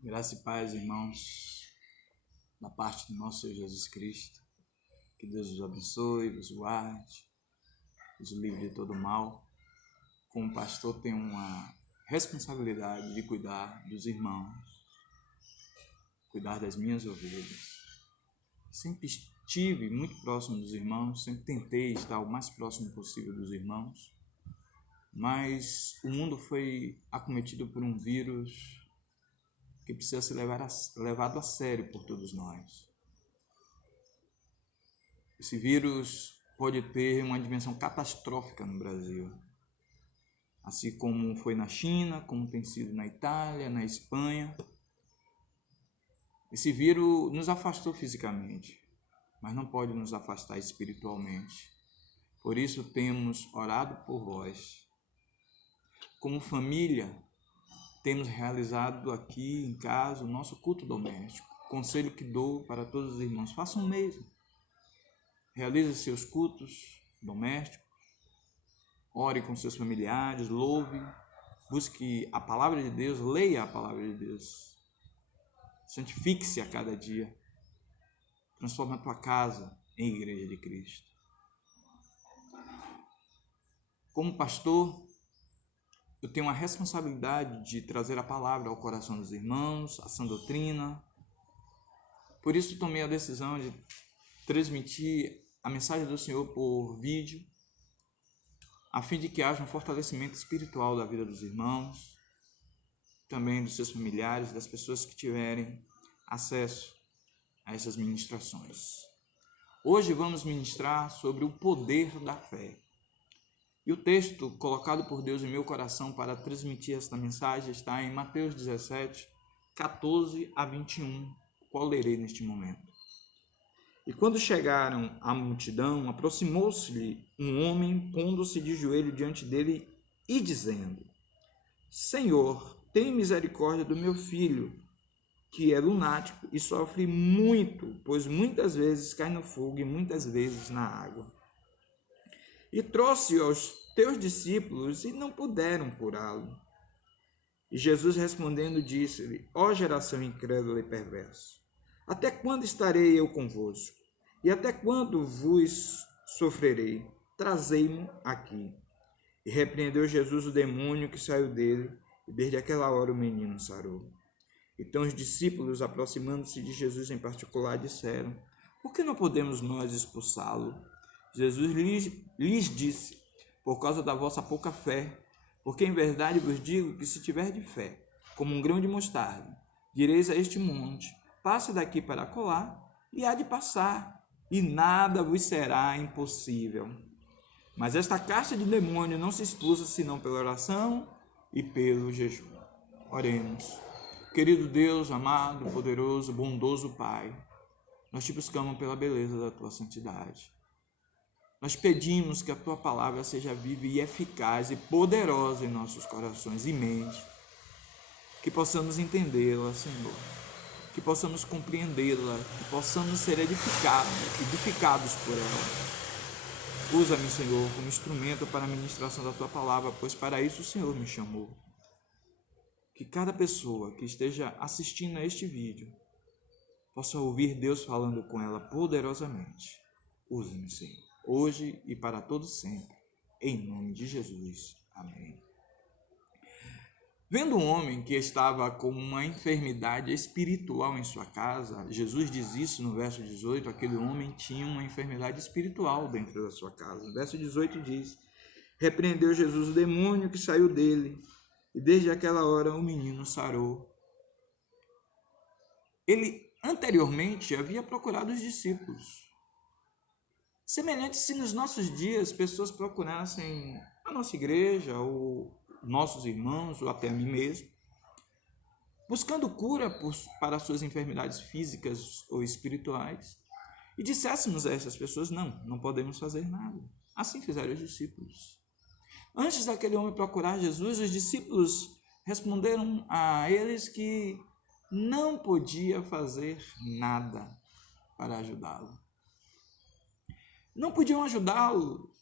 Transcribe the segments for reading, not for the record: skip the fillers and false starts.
Graça e paz, irmãos, da parte do nosso Senhor Jesus Cristo. Que Deus os abençoe, os guarde, os livre de todo mal. Como pastor, tenho uma responsabilidade de cuidar dos irmãos, cuidar das minhas ovelhas. Sempre estive muito próximo dos irmãos, sempre tentei estar o mais próximo possível dos irmãos, mas o mundo foi acometido por um vírus que precisa ser levado a sério por todos nós. Esse vírus pode ter uma dimensão catastrófica no Brasil, assim como foi na China, como tem sido na Itália, na Espanha. Esse vírus nos afastou fisicamente, mas não pode nos afastar espiritualmente. Por isso temos orado por vós. Como família, temos realizado aqui em casa o nosso culto doméstico. Conselho que dou para todos os irmãos: façam o mesmo. Realize seus cultos domésticos, ore com seus familiares, louve, busque a palavra de Deus, leia a palavra de Deus. Santifique-se a cada dia. Transforma a tua casa em igreja de Cristo. Como pastor, eu tenho a responsabilidade de trazer a palavra ao coração dos irmãos, a sã doutrina. Por isso tomei a decisão de transmitir a mensagem do Senhor por vídeo, a fim de que haja um fortalecimento espiritual da vida dos irmãos, também dos seus familiares, das pessoas que tiverem acesso a essas ministrações. Hoje vamos ministrar sobre o poder da fé. E o texto colocado por Deus em meu coração para transmitir esta mensagem está em Mateus 17, 14 a 21, qual lerei neste momento. E quando chegaram à multidão, aproximou-se-lhe um homem, pondo-se de joelho diante dele e dizendo: Senhor, tem misericórdia do meu filho, que é lunático e sofre muito, pois muitas vezes cai no fogo e muitas vezes na água. E trouxe-o aos teus discípulos e não puderam curá-lo. E Jesus respondendo disse-lhe: Ó geração incrédula e perversa, até quando estarei eu convosco? E até quando vos sofrerei? Trazei-mo aqui. E repreendeu Jesus o demônio que saiu dele, e desde aquela hora o menino sarou. Então os discípulos, aproximando-se de Jesus em particular, disseram: Por que não podemos nós expulsá-lo? Jesus lhes disse: Por causa da vossa pouca fé, porque em verdade vos digo que se tiver de fé, como um grão de mostarda, direis a este monte: Passe daqui para acolá, e há de passar, e nada vos será impossível. Mas esta casta de demônio não se expulsa senão pela oração e pelo jejum. Oremos. Querido Deus, amado, poderoso, bondoso Pai, nós te buscamos pela beleza da tua santidade. Nós pedimos que a tua palavra seja viva e eficaz e poderosa em nossos corações e mente. Que possamos entendê-la, Senhor. Que possamos compreendê-la, que possamos ser edificados por ela. Usa-me, Senhor, como instrumento para a ministração da tua palavra, pois para isso o Senhor me chamou. Que cada pessoa que esteja assistindo a este vídeo possa ouvir Deus falando com ela poderosamente. Usa-me, Senhor, hoje e para todo sempre, em nome de Jesus. Amém. Vendo um homem que estava com uma enfermidade espiritual em sua casa, Jesus diz isso no verso 18, aquele homem tinha uma enfermidade espiritual dentro da sua casa. No verso 18 diz: Repreendeu Jesus o demônio que saiu dele, e desde aquela hora o menino sarou. Ele anteriormente havia procurado os discípulos. Semelhante se nos nossos dias pessoas procurassem a nossa igreja, ou nossos irmãos, ou até a mim mesmo, buscando cura para suas enfermidades físicas ou espirituais, e disséssemos a essas pessoas: não podemos fazer nada. Assim fizeram os discípulos. Antes daquele homem procurar Jesus, os discípulos responderam a eles que não podia fazer nada para ajudá-lo. Não podiam ajudá-lo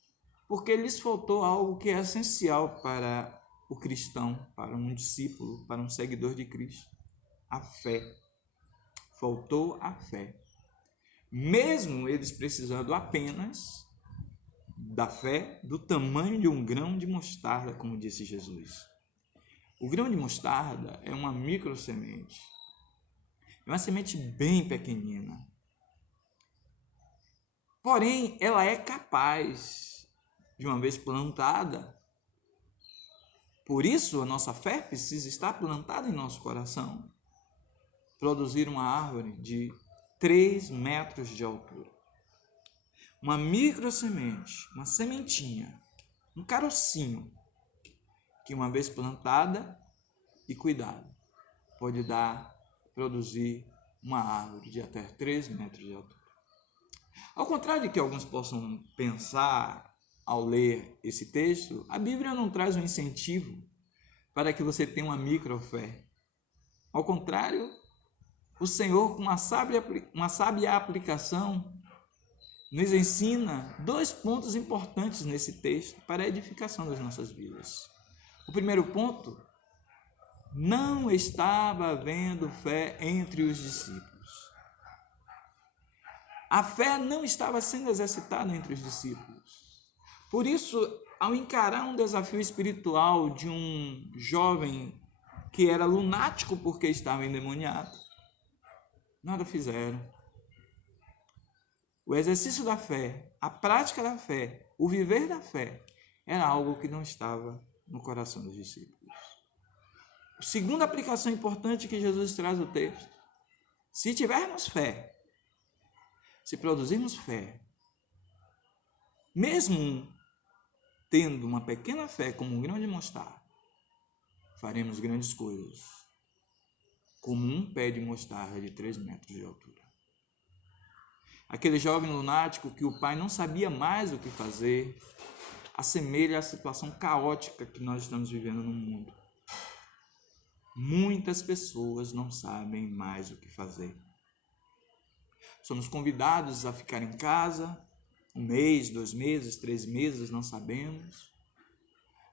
porque lhes faltou algo que é essencial para o cristão, para um discípulo, para um seguidor de Cristo. a fé. Faltou a fé. Mesmo eles precisando apenas da fé do tamanho de um grão de mostarda, como disse Jesus. O grão de mostarda é uma microsemente. É uma semente bem pequenina. Porém, ela é capaz, de uma vez plantada, por isso a nossa fé precisa estar plantada em nosso coração, produzir uma árvore de 3 metros de altura. Uma microsemente, uma sementinha, um carocinho, que uma vez plantada e cuidada, pode produzir uma árvore de até 3 metros de altura. Ao contrário de que alguns possam pensar ao ler esse texto, a Bíblia não traz um incentivo para que você tenha uma microfé. Ao contrário, o Senhor, com uma sábia aplicação, nos ensina 2 pontos importantes nesse texto para a edificação das nossas vidas. O primeiro ponto, não estava havendo fé entre os discípulos. A fé não estava sendo exercitada entre os discípulos. Por isso, ao encarar um desafio espiritual de um jovem que era lunático porque estava endemoniado, nada fizeram. O exercício da fé, a prática da fé, o viver da fé, era algo que não estava no coração dos discípulos. A segunda aplicação importante que Jesus traz no texto: se tivermos fé, se produzirmos fé, mesmo tendo uma pequena fé como um grão de mostarda, faremos grandes coisas, como um pé de mostarda de 3 metros de altura. Aquele jovem lunático que o pai não sabia mais o que fazer, assemelha à situação caótica que nós estamos vivendo no mundo. Muitas pessoas não sabem mais o que fazer. Somos convidados a ficar em casa 1 mês, 2 meses, 3 meses, não sabemos,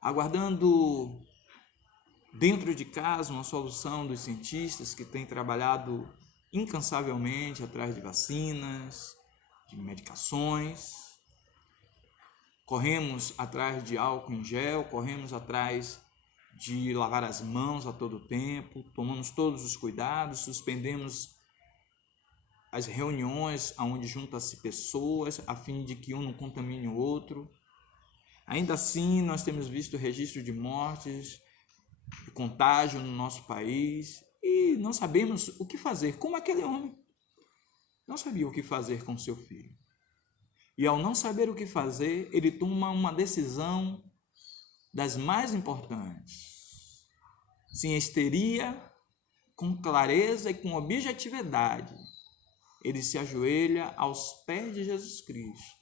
aguardando dentro de casa uma solução dos cientistas que têm trabalhado incansavelmente atrás de vacinas, de medicações. Corremos atrás de álcool em gel, corremos atrás de lavar as mãos a todo tempo, tomamos todos os cuidados, suspendemos as reuniões onde juntam-se pessoas, a fim de que um não contamine o outro. Ainda assim, nós temos visto registro de mortes, de contágio no nosso país, e não sabemos o que fazer, como aquele homem não sabia o que fazer com seu filho. E ao não saber o que fazer, ele toma uma decisão das mais importantes. Sem histeria, com clareza e com objetividade, ele se ajoelha aos pés de Jesus Cristo,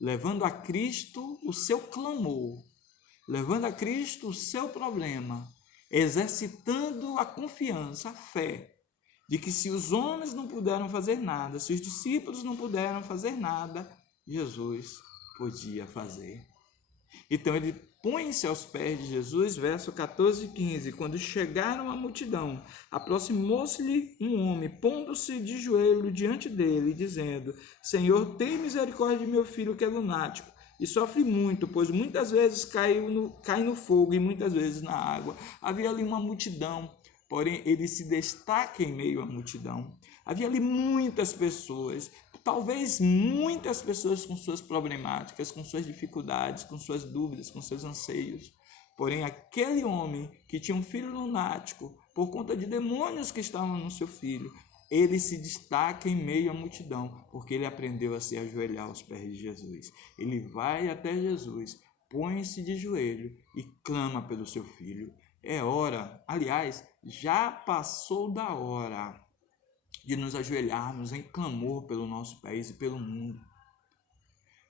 levando a Cristo o seu clamor, levando a Cristo o seu problema, exercitando a confiança, a fé, de que se os homens não puderam fazer nada, se os discípulos não puderam fazer nada, Jesus podia fazer. Então ele põe-se aos pés de Jesus, verso 14 e 15. Quando chegaram a multidão, aproximou-se-lhe um homem, pondo-se de joelho diante dele, dizendo: Senhor, tem misericórdia de meu filho que é lunático e sofre muito, pois muitas vezes cai no fogo e muitas vezes na água. Havia ali uma multidão, porém ele se destaca em meio à multidão. Havia ali muitas pessoas, talvez muitas pessoas com suas problemáticas, com suas dificuldades, com suas dúvidas, com seus anseios. Porém, aquele homem que tinha um filho lunático, por conta de demônios que estavam no seu filho, ele se destaca em meio à multidão, porque ele aprendeu a se ajoelhar aos pés de Jesus. Ele vai até Jesus, põe-se de joelho e clama pelo seu filho. É hora, aliás, já passou da hora de nos ajoelharmos em clamor pelo nosso país e pelo mundo.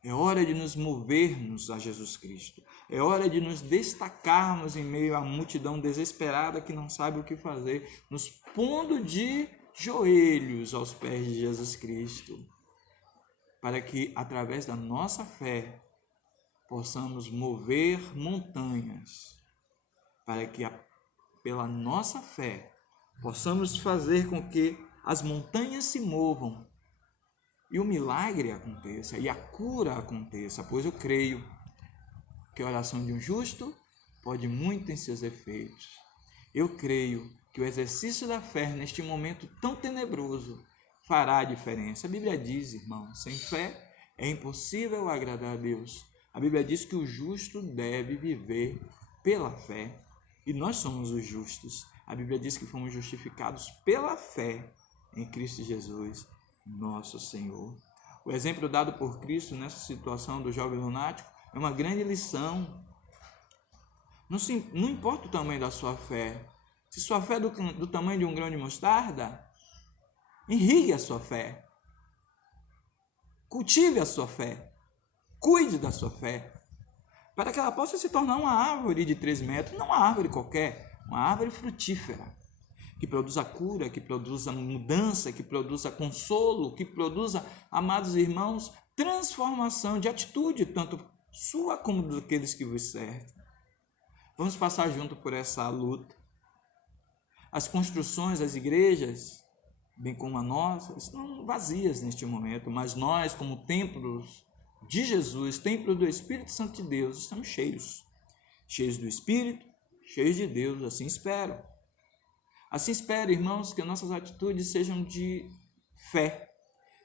É hora de nos movermos a Jesus Cristo. É hora de nos destacarmos em meio à multidão desesperada que não sabe o que fazer, nos pondo de joelhos aos pés de Jesus Cristo, para que, através da nossa fé, possamos mover montanhas, para que, pela nossa fé, possamos fazer com que as montanhas se movam e o milagre aconteça e a cura aconteça, pois eu creio que a oração de um justo pode muito em seus efeitos. Eu creio que o exercício da fé neste momento tão tenebroso fará a diferença. A Bíblia diz, irmão, sem fé é impossível agradar a Deus. A Bíblia diz que o justo deve viver pela fé. E nós somos os justos. A Bíblia diz que fomos justificados pela fé em Cristo Jesus, nosso Senhor. O exemplo dado por Cristo nessa situação do jovem lunático é uma grande lição. Não importa o tamanho da sua fé. Se sua fé é do tamanho de um grão de mostarda, irrigue a sua fé. Cultive a sua fé. Cuide da sua fé. Para que ela possa se tornar uma árvore de 3 metros, não uma árvore qualquer, uma árvore frutífera, que produza cura, que produza mudança, que produza consolo, que produza, amados irmãos, transformação de atitude, tanto sua como daqueles que vos cercam. Vamos passar junto por essa luta. As construções, as igrejas, bem como a nossa, estão vazias neste momento, mas nós, como templos de Jesus, templo do Espírito Santo de Deus, estamos cheios do Espírito, cheios de Deus, assim espero. Assim espero, irmãos, que as nossas atitudes sejam de fé,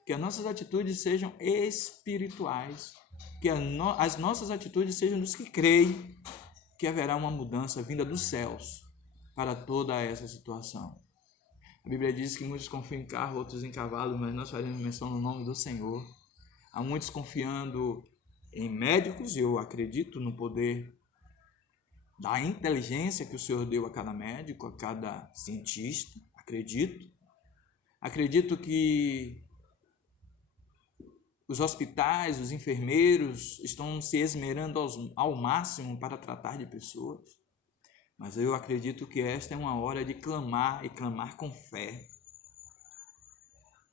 que as nossas atitudes sejam espirituais, que as nossas atitudes sejam dos que creem que haverá uma mudança vinda dos céus para toda essa situação. A Bíblia diz que muitos confiam em carro, outros em cavalo, mas nós faremos menção no nome do Senhor. Há muitos confiando em médicos, e eu acredito no poder da inteligência que o Senhor deu a cada médico, a cada cientista. Acredito que os hospitais, os enfermeiros estão se esmerando ao máximo para tratar de pessoas. Mas eu acredito que esta é uma hora de clamar e clamar com fé.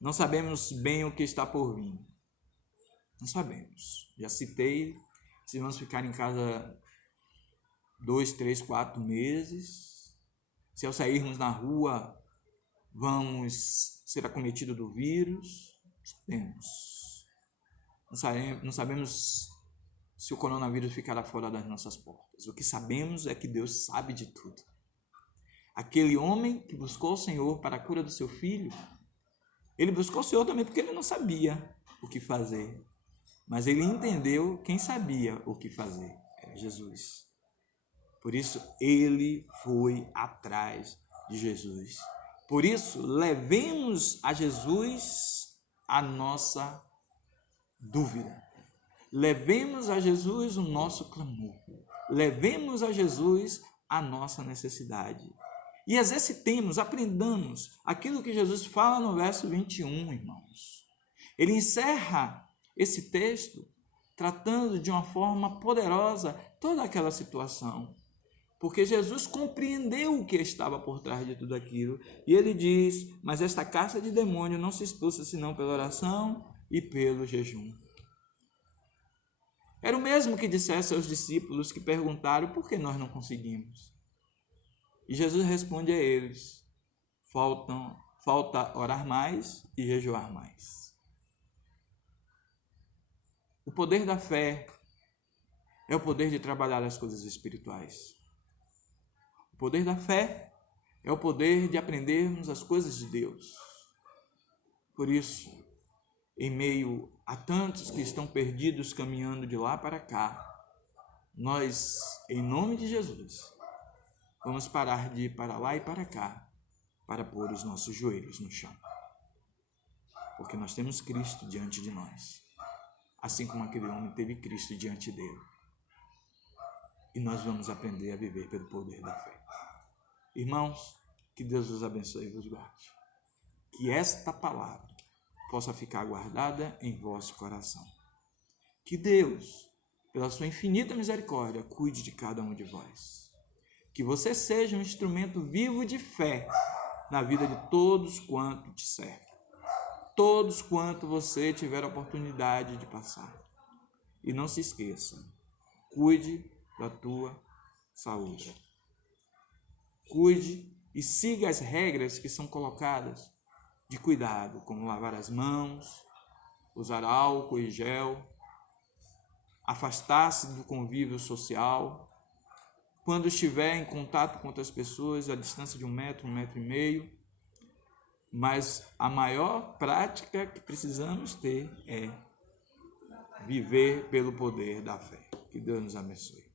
Não sabemos bem o que está por vir. Não sabemos. Já citei, se vamos ficar em casa 2, 3, 4 meses. Se ao sairmos na rua vamos ser acometidos do vírus. Não sabemos se o coronavírus ficará fora das nossas portas. O que sabemos é que Deus sabe de tudo. Aquele homem que buscou o Senhor para a cura do seu filho, ele buscou o Senhor também porque ele não sabia o que fazer. Mas ele entendeu quem sabia o que fazer, era Jesus. Por isso, ele foi atrás de Jesus. Por isso, levemos a Jesus a nossa dúvida. Levemos a Jesus o nosso clamor. Levemos a Jesus a nossa necessidade. E exercitemos, aprendamos aquilo que Jesus fala no verso 21, irmãos. Ele encerra esse texto tratando de uma forma poderosa toda aquela situação. Porque Jesus compreendeu o que estava por trás de tudo aquilo. E ele diz, mas esta casta de demônio não se expulsa senão pela oração e pelo jejum. Era o mesmo que dissesse aos discípulos que perguntaram por que nós não conseguimos. E Jesus responde a eles, falta orar mais e jejuar mais. O poder da fé é o poder de trabalhar as coisas espirituais. O poder da fé é o poder de aprendermos as coisas de Deus. Por isso, em meio a tantos que estão perdidos caminhando de lá para cá, nós, em nome de Jesus, vamos parar de ir para lá e para cá para pôr os nossos joelhos no chão. Porque nós temos Cristo diante de nós, assim como aquele homem teve Cristo diante dele. E nós vamos aprender a viver pelo poder da fé. Irmãos, que Deus os abençoe e vos guarde. Que esta palavra possa ficar guardada em vosso coração. Que Deus, pela sua infinita misericórdia, cuide de cada um de vós. Que você seja um instrumento vivo de fé na vida de todos quanto te cercam. Todos quanto você tiver a oportunidade de passar. E não se esqueça, cuide da tua saúde. Cuide e siga as regras que são colocadas de cuidado, como lavar as mãos, usar álcool e gel, afastar-se do convívio social. Quando estiver em contato com outras pessoas, a distância de 1 metro, 1,5 metro. Mas a maior prática que precisamos ter é viver pelo poder da fé. Que Deus nos abençoe.